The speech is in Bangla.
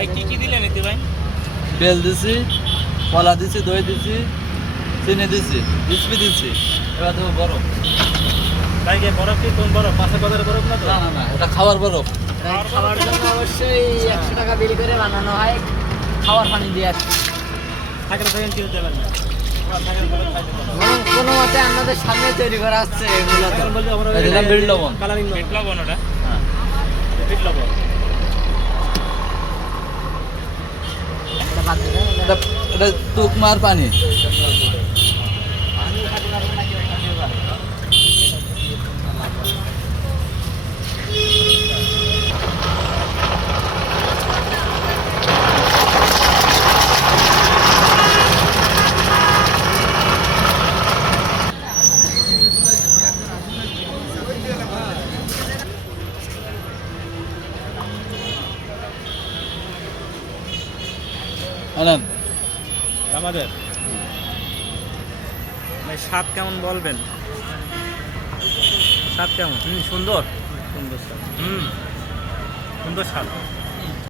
ভাই কি কি দিলেন এতে ভাই? বেল দিছি কলা দিছি দই দিছি চিনি দিছি বিস্পি দিছি। এবার দেবো বরফ। ভাই কে বরফ কি কোন বরফ? পাশে বাজারে বরফ না তো? না না না এটা খাবার বরফ। খাওয়ার জন্য অবশ্যই একশো টাকা বিল করে বানানো হয়। খাওয়ার পানি দিয়ে থাকেন থাকেন কিনে দেবেন না। কোনো- মতে আমাদের সামনে তৈরি করা হচ্ছে মূলত। লবণ। কালারিং লবণ। ওটা? হ্যাঁ। লবণ। এটা এটা তুকমার পানি আনেন আমাদের। স্বাদ কেমন বলবেন? স্বাদ কেমন? হুম সুন্দর। সুন্দর স্বাদ। হুম সুন্দর স্বাদ।